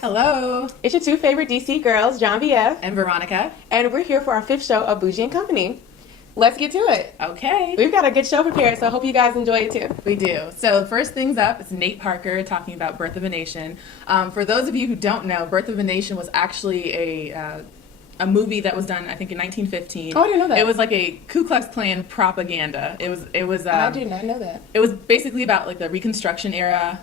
Hello. It's your two favorite DC girls, John VF And Veronica. and we're here for our 5th show of Bougie and Company. Let's get to it. Okay. We've got a good show prepared, so I hope you guys enjoy it too. We do. So first things up, it's Nate Parker talking about Birth of a Nation. For those of you who don't know, Birth of a Nation was actually a movie that was done, I think, in 1915. Oh, I didn't know that. It was like a Ku Klux Klan propaganda. It was. I did not know that. It was basically about like the Reconstruction era,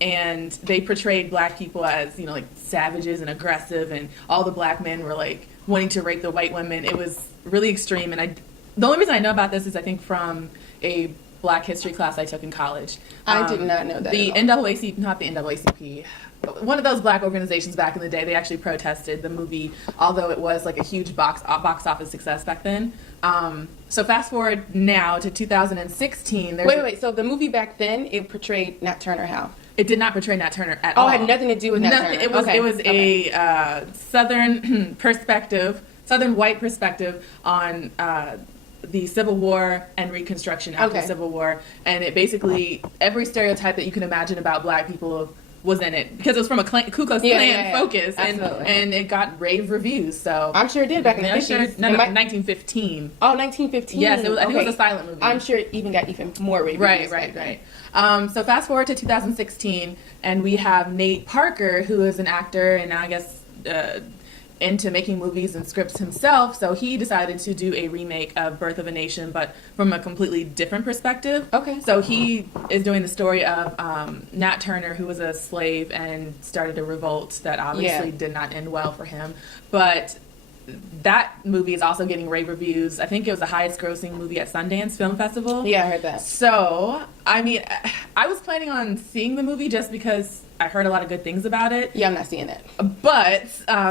and they portrayed black people as, like savages and aggressive, and all the black men were like wanting to rape the white women. It was really extreme, and the only reason I know about this is I think from a Black history class I took in college. I did not know that. The NAACP, not the NAACP, one of those black organizations back in the day, they actually protested the movie, although it was like a huge box office success back then. So fast forward now to 2016. Wait. So the movie back then, it portrayed Nat Turner how? It did not portray Nat Turner at all. Oh, it had nothing to do with Nat Turner. It was a Southern perspective, Southern white perspective on the Civil War and Reconstruction after the Civil War, and it basically every stereotype that you can imagine about black people was in it because it was from a Ku Klux Klan focus, and it got rave reviews. So I'm sure it did back in the 50s. No, 1915. Oh, 1915. Yes, I think it was a silent movie. I'm sure it even got even more rave reviews. Right. So fast forward to 2016, and we have Nate Parker, who is an actor, and I guess into making movies and scripts himself, so he decided to do a remake of Birth of a Nation, but from a completely different perspective. Okay. So he is doing the story of Nat Turner, who was a slave and started a revolt that obviously did not end well for him. But that movie is also getting rave reviews. I think it was the highest grossing movie at Sundance Film Festival. Yeah, I heard that. So, I mean, I was planning on seeing the movie just because I heard a lot of good things about it. Yeah, I'm not seeing that. But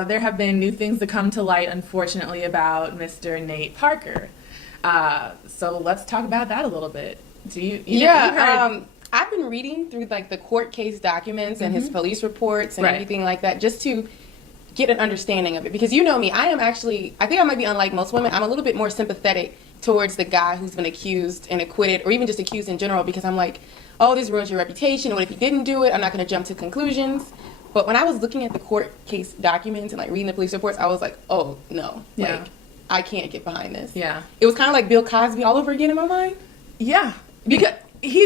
there have been new things to come to light, unfortunately, about Mr. Nate Parker. So let's talk about that a little bit. I've been reading through like the court case documents and his police reports and everything like that just to get an understanding of it, because you know me, I think I might be unlike most women. I'm a little bit more sympathetic towards the guy who's been accused and acquitted, or even just accused in general, because I'm like, oh, this ruins your reputation, and what if he didn't do it? I'm not going to jump to conclusions. But when I was looking at the court case documents and like reading the police reports, I was like, oh no, like I can't get behind this. Yeah, it was kind of like Bill Cosby all over again in my mind. Yeah, because he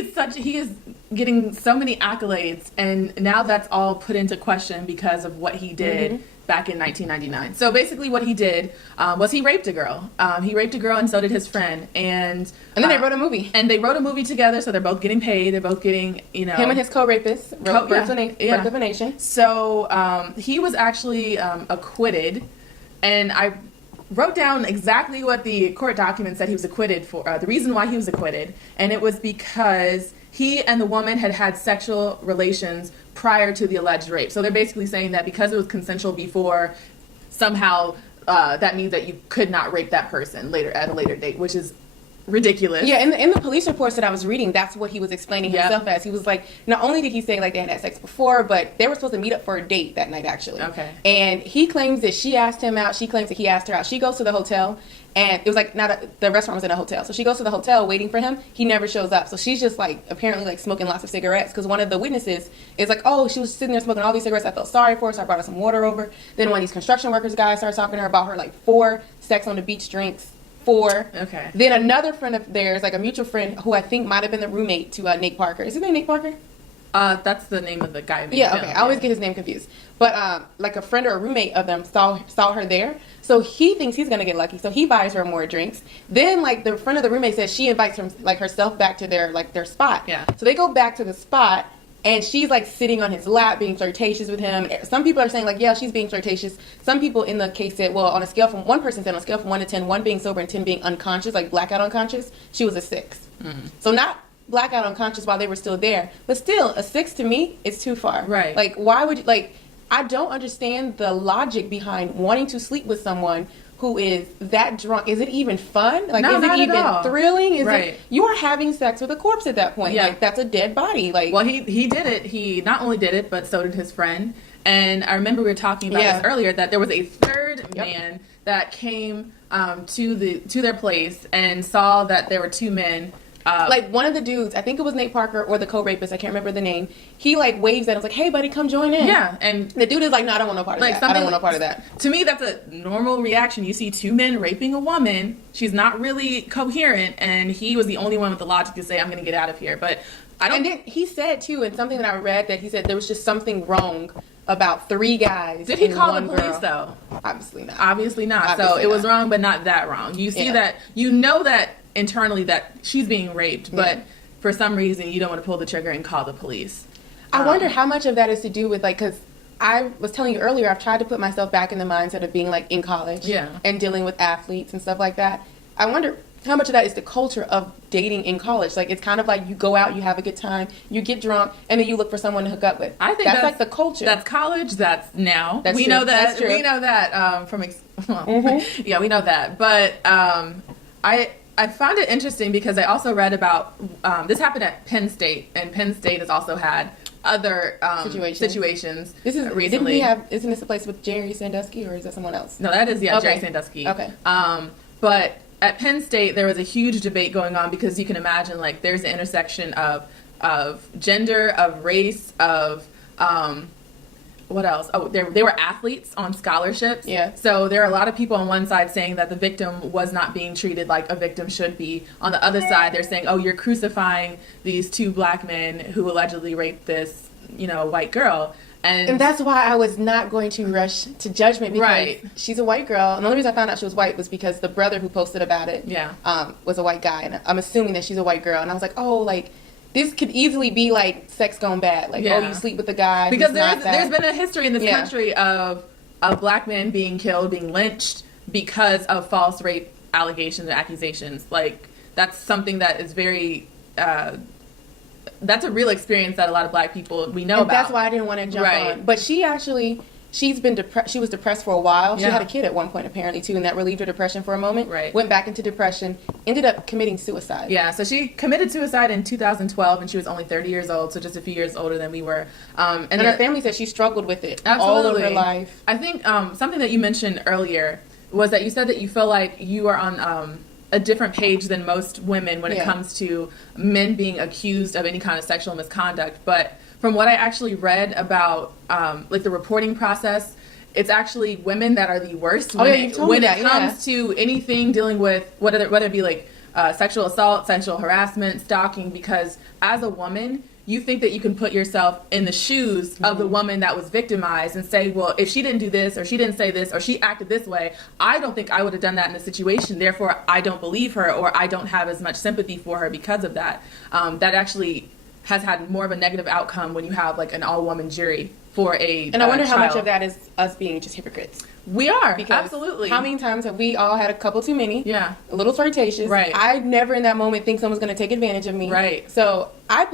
is getting so many accolades, and now that's all put into question because of what he did back in 1999. So basically what he did was he raped a girl. He raped a girl, and so did his friend. And then they wrote a movie. And they wrote a movie together, so they're both getting paid. They're both getting, Him and his co-rapist wrote Birth of a Nation. So he was actually acquitted, and I wrote down exactly what the court document said he was acquitted for, the reason why he was acquitted, and it was because he and the woman had sexual relations prior to the alleged rape. So they're basically saying that because it was consensual before, somehow that means that you could not rape that person at a later date, which is ridiculous. Yeah, in the police reports that I was reading, that's what he was explaining himself as. He was like, not only did he say like they had sex before, but they were supposed to meet up for a date that night actually. Okay. And he claims that she asked him out. She claims that he asked her out. She goes to the hotel, and it was like the restaurant was in a hotel. So she goes to the hotel waiting for him. He never shows up. So she's just like apparently like smoking lots of cigarettes, because one of the witnesses is like, oh, she was sitting there smoking all these cigarettes. I felt sorry for her, so I brought her some water over. Then one of these construction workers guys starts talking to her about her like 4 sex on the beach drinks. 4. Okay. Then another friend of theirs, like a mutual friend who I think might have been the roommate to Nate Parker. Is his name Nate Parker? That's the name of the guy. Yeah, okay. I always get his name confused. But like a friend or a roommate of them saw her there. So he thinks he's going to get lucky. So he buys her more drinks. Then like the friend of the roommate says she invites herself back to their spot. Yeah. So they go back to the spot, and she's like sitting on his lap being flirtatious with him. Some people are saying like, yeah, she's being flirtatious. Some people in the case said, well, on a scale from 1 to 10, 1 being sober and 10 being unconscious, like blackout unconscious, she was a 6. So not blackout unconscious while they were still there, but still a 6 to me is too far. Right. Like, why would you, like, I don't understand the logic behind wanting to sleep with someone who is that drunk. Is it even fun? Like, no, is it even thrilling? Is right. You are having sex with a corpse at that point. Yeah. Like, that's a dead body. Like, well, he did it. He not only did it, but so did his friend. And I remember we were talking about this earlier, that there was a third man that came to their place and saw that there were 2 men Like one of the dudes, I think it was Nate Parker or the co-rapist, I can't remember the name. He like waves at him, like, "Hey, buddy, come join in." Yeah, and the dude is like, "No, I don't want no part of that. I don't want no part of that." To me, that's a normal reaction. You see two men raping a woman. She's not really coherent, and he was the only one with the logic to say, "I'm going to get out of here." But I don't. And then he said too, and something that I read, that he said there was just something wrong about 3 guys. Did he and call one the police girl. though? Obviously not. Obviously not. Obviously so it was not. wrong, but not that wrong. You see Yeah. that, you know that internally that she's being raped, but for some reason you don't want to pull the trigger and call the police. I wonder how much of that is to do with, like, because I was telling you earlier, I've tried to put myself back in the mindset of being like in college and dealing with athletes and stuff like that. I wonder how much of that is the culture of dating in college. Like, it's kind of like you go out, you have a good time, you get drunk, and then you look for someone to hook up with. I think that's like the culture. That's college. That's now. That's we true. know that. That's true. We know that yeah, we know that. But I found it interesting because I also read about this happened at Penn State, and Penn State has also had other situations. This is recently. Didn't we have? Isn't this a place with Jerry Sandusky, or is that someone else? No, that is Jerry Okay. Sandusky. Okay. But at Penn State, there was a huge debate going on because you can imagine, like, there's the intersection of gender, of race, of what else? Oh, they were athletes on scholarships. Yeah. So there are a lot of people on one side saying that the victim was not being treated like a victim should be. On the other side, they're saying, "Oh, you're crucifying these 2 black men who allegedly raped this, white girl." And that's why I was not going to rush to judgment, because she's a white girl. And the only reason I found out she was white was because the brother who posted about it was a white guy. And I'm assuming that she's a white girl. And I was like, oh, like, this could easily be like sex gone bad. Like, oh, you sleep with the guy. Because there's been a history in this country of black men being killed, being lynched because of false rape allegations and accusations. Like, that's something that is very... that's a real experience that a lot of black people we know about. That's why I didn't want to jump on. But she's been depressed. She was depressed for a while. She had a kid at one point, apparently, too, and that relieved her depression for a moment. Right. Went back into depression, ended up committing suicide. Yeah, so she committed suicide in 2012, and she was only 30 years old, so just a few years older than we were. And her family said she struggled with it all of her life. I think something that you mentioned earlier was that you said that you feel like you are on a different page than most women when it comes to men being accused of any kind of sexual misconduct. But from what I actually read about like the reporting process, it's actually women that are the worst when it comes to anything dealing with whether it be like sexual assault, sexual harassment, stalking, because as a woman, you think that you can put yourself in the shoes of the woman that was victimized and say, well, if she didn't do this, or she didn't say this, or she acted this way, I don't think I would have done that in this situation. Therefore, I don't believe her, or I don't have as much sympathy for her because of that. That actually has had more of a negative outcome when you have like an all-woman jury for a And I wonder trial. how much of that is us being just hypocrites. We are, Because absolutely. How many times have we all had a couple too many? Yeah. A little flirtatious. Right. I never in that moment think someone's going to take advantage of me. Right. So I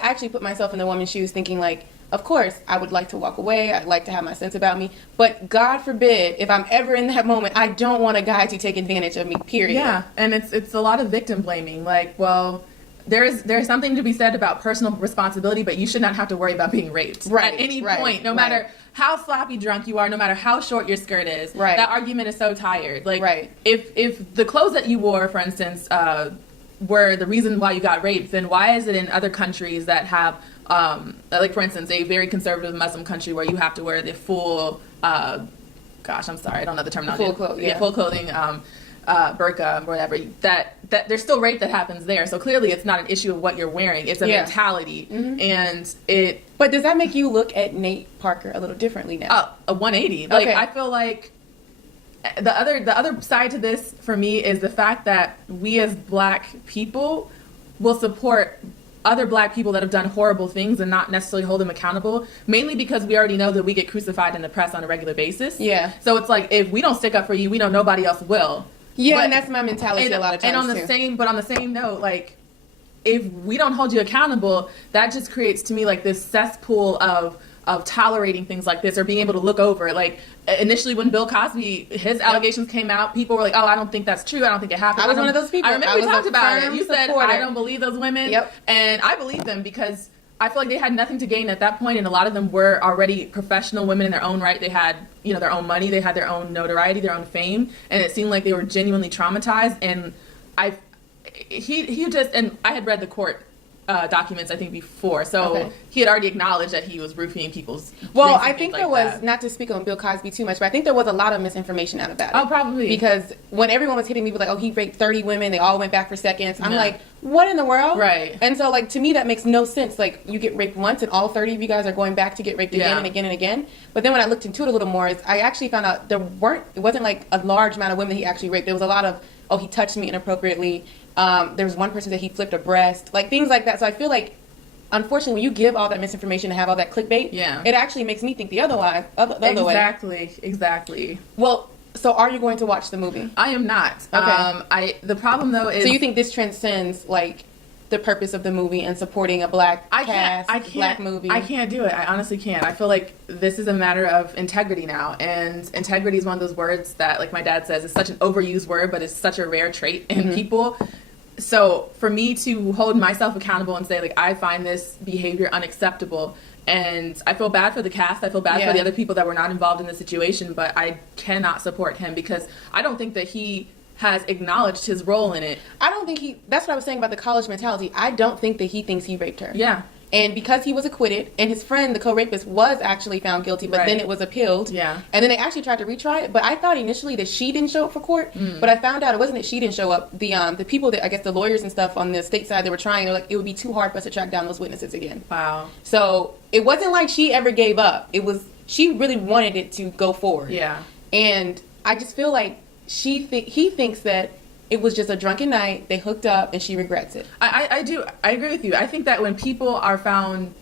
actually put myself in the woman's shoes thinking like, of course, I would like to walk away. I'd like to have my sense about me. But God forbid, if I'm ever in that moment, I don't want a guy to take advantage of me, period. Yeah, and it's a lot of victim blaming. Like, well, there's something to be said about personal responsibility, but you should not have to worry about being raped at any point, no matter how sloppy drunk you are, no matter how short your skirt is. Right. That argument is so tired. Like, if the clothes that you wore, for instance, were the reason why you got raped, then why is it in other countries that have, like for instance, a very conservative Muslim country where you have to wear the full, gosh, I'm sorry, I don't know the terminology. Full clothing, full clothing, burqa, or whatever, that there's still rape that happens there. So clearly it's not an issue of what you're wearing. It's a mentality. And it... But does that make you look at Nate Parker a little differently now? A 180. Like, I feel like the other side to this for me is the fact that we as black people will support other black people that have done horrible things and not necessarily hold them accountable, mainly because we already know that we get crucified in the press on a regular basis. Yeah. So it's like, if we don't stick up for you, we know nobody else will. Yeah, and that's my mentality a lot of times, and on the same note, like, if we don't hold you accountable, that just creates to me like this cesspool of tolerating things like this, or being able to look over. Like, initially when Bill Cosby, his allegations came out, people were like, oh, I don't think that's true. I don't think it happened. I was one of those people. I remember we talked about it. You said, supporter. I don't believe those women. Yep. And I believe them because I feel like they had nothing to gain at that point, and a lot of them were already professional women in their own right. They had, their own money, they had their own notoriety, their own fame, and it seemed like they were genuinely traumatized. And he just, and I had read the court documents, I think, before, so Okay. he had already acknowledged that he was roofing people's Well, drinks and I things think like there was, that. not to speak on Bill Cosby too much, but I think there was a lot of misinformation out about it. Oh, probably. Because when everyone was hitting me with like, oh, he raped 30 women, they all went back for seconds. I'm Yeah. like, what in the world? Right. And so, like, to me, that makes no sense. Like, you get raped once and all 30 of you guys are going back to get raped again Yeah. and again and again. But then when I looked into it a little more, I actually found out it wasn't like a large amount of women he actually raped. There was a lot of, oh, he touched me inappropriately. There was one person that he flipped a breast, like things like that. So I feel like, unfortunately, when you give all that misinformation and have all that clickbait, Yeah. it actually makes me think the other way. Exactly. Well, so are you going to watch the movie? I am not. Okay. The problem though is. So you think this transcends like the purpose of the movie and supporting a black black movie? I can't do it. I honestly can't. I feel like this is a matter of integrity now, and integrity is one of those words that, like my dad says, is such an overused word, but it's such a rare trait in people. So for me to hold myself accountable and say, like, I find this behavior unacceptable, and I feel bad for the cast, I feel bad for the other people that were not involved in the situation, but I cannot support him because I don't think that he has acknowledged his role in it. I don't think that's what I was saying about the college mentality. I don't think that he thinks he raped her. Yeah. And because he was acquitted, and his friend, the co-rapist, was actually found guilty, but then it was appealed. Yeah. And then they actually tried to retry it. But I thought initially that she didn't show up for court. But I found out it wasn't that she didn't show up. The people that, I guess the lawyers and stuff on the state side, they were trying, they're like, it would be too hard for us to track down those witnesses again. Wow. So it wasn't like she ever gave up. It was, she really wanted it to go forward. Yeah. And I just feel like he thinks that it was just a drunken night, they hooked up, and she regrets it. I do. I agree with you. I think that when people are found,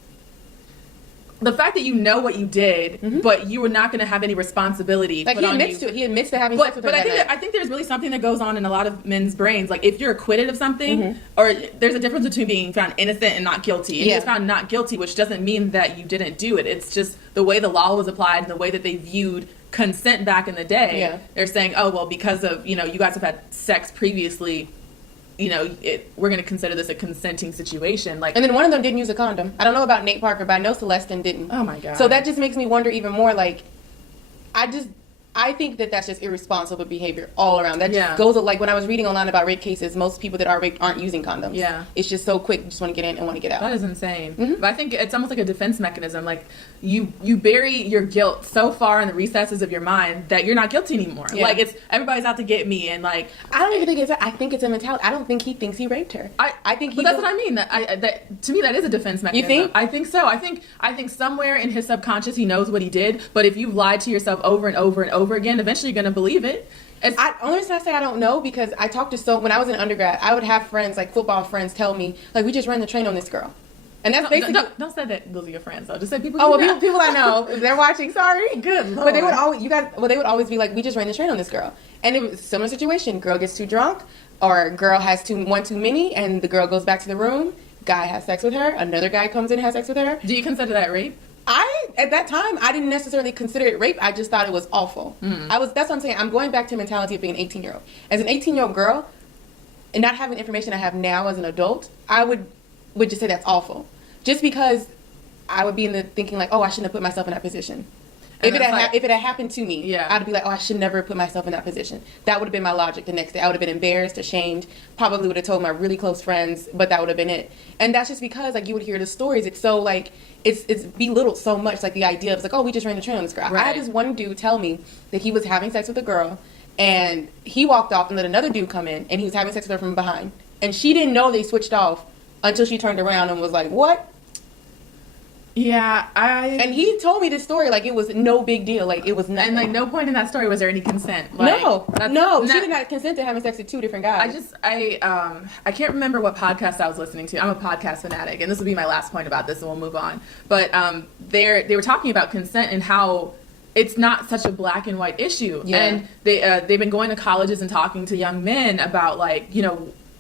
the fact that you know what you did, but you were not going to have any responsibility. Like, put he on admits you. to it. He admits to having sex with her But that night. I think there's really something that goes on in a lot of men's brains. Like, if you're acquitted of something, or there's a difference between being found innocent and not guilty. And he was found not guilty, which doesn't mean that you didn't do it. It's just the way the law was applied and the way that they viewed consent back in the day. Yeah. They're saying, oh, well, because of, you guys have had sex previously, we're going to consider this a consenting situation. Like, and then one of them didn't use a condom. I don't know about Nate Parker, but I know Celestin didn't. oh my God. So that just makes me wonder even more, like, I think that that's just irresponsible behavior all around. That just goes, like, when I was reading online about rape cases, most people that are raped aren't using condoms. Yeah. It's just so quick, you just want to get in and want to get out. That is insane. But I think it's almost like a defense mechanism. Like, you bury your guilt so far in the recesses of your mind that you're not guilty anymore. Yeah. Like, it's everybody's out to get me, and like, I don't even think I think it's a mentality. I don't think he thinks he raped her. I think he. But that's what I mean. That to me, that is a defense mechanism. You think? I think so. I think somewhere in his subconscious he knows what he did. But if you've lied to yourself over and over and over again, eventually you're going to believe it. Only reason I say I don't know, because I talked to when I was in undergrad, I would have friends, like football friends, tell me, like, we just ran the train on this girl. And that's basically... Don't say that those are your friends, though. Just say people... Oh, well, people I know. If they're watching, sorry. Good Lord. But they would always be like, we just ran the train on this girl. And it was a similar situation. Girl gets too drunk, or girl has one too many, and the girl goes back to the room. Guy has sex with her. Another guy comes in and has sex with her. Do you consider that rape? At that time, I didn't necessarily consider it rape. I just thought it was awful. That's what I'm saying. I'm going back to the mentality of being an 18-year-old. As an 18-year-old girl, and not having the information I have now as an adult, I would just say that's awful. Just because I would be in the thinking like, oh, I shouldn't have put myself in that position. If it had happened to me, I'd be like, oh, I should never put myself in that position. That would have been my logic the next day. I would have been embarrassed, ashamed, probably would have told my really close friends, but that would have been it. And that's just because, like, you would hear the stories. It's so, like, it's belittled so much, like, the idea of, it's like, oh, we just ran the train on this girl. Right. I had this one dude tell me that he was having sex with a girl, and he walked off and let another dude come in, and he was having sex with her from behind. And she didn't know they switched off until she turned around and was like, what? Yeah, And he told me this story like it was no big deal, like it was nothing. And like no point in that story was there any consent. Like, no, she did not consent to having sex with two different guys. I can't remember what podcast I was listening to. I'm a podcast fanatic, and this will be my last point about this, and we'll move on. But they were talking about consent and how it's not such a black and white issue. Yeah. And they've been going to colleges and talking to young men about, like,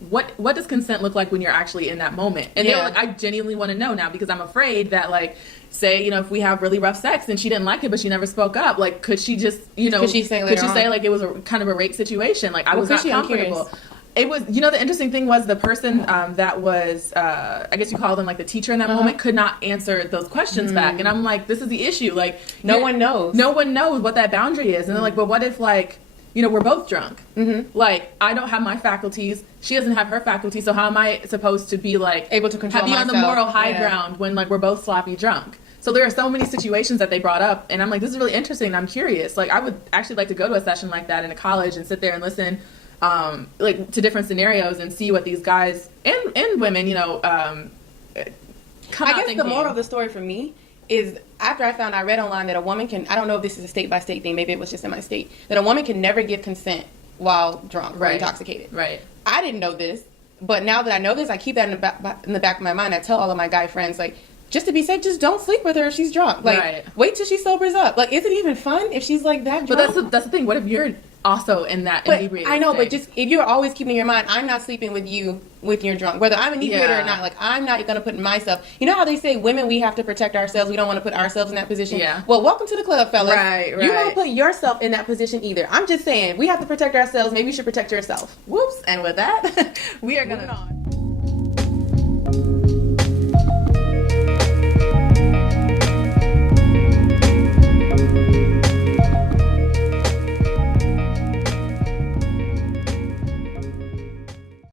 what does consent look like when you're actually in that moment? And they're like, I genuinely want to know now, because I'm afraid that, like, say, if we have really rough sex and she didn't like it, but she never spoke up, like, could she just, could she say like it was a kind of a rape situation? Like, I was not comfortable. It was, the interesting thing was the person that was, I guess you call them like the teacher in that moment, could not answer those questions back. And I'm like, this is the issue. Like, no one knows. No one knows what that boundary is. And they're like, but what if, like, we're both drunk. Mm-hmm. Like, I don't have my faculties. She doesn't have her faculties. So how am I supposed to be like able to control be myself? on the moral high ground when like we're both sloppy drunk? So there are so many situations that they brought up, and I'm like, this is really interesting. And I'm curious. Like, I would actually like to go to a session like that in a college and sit there and listen, like, to different scenarios and see what these guys and women, come I out guess thinking. the moral of the story for me is after I read online that a woman can, I don't know if this is a state by state thing, maybe it was just in my state, that a woman can never give consent while drunk or intoxicated. Right. I didn't know this, but now that I know this, I keep that in the back of my mind. I tell all of my guy friends, like, just to be safe, just don't sleep with her if she's drunk. Like, wait till she sobers up. Like, is it even fun if she's like that drunk? But that's the thing. What if you're also in that inebriated I know, state? but just if you're always keeping in your mind, I'm not sleeping with you with your drunk, whether I'm inebriated or not. Like, I'm not going to put myself. You know how they say women, we have to protect ourselves. We don't want to put ourselves in that position. Yeah. Well, welcome to the club, fellas. Right. You don't put yourself in that position either. I'm just saying we have to protect ourselves. Maybe you should protect yourself. Whoops. And with that, we are going to.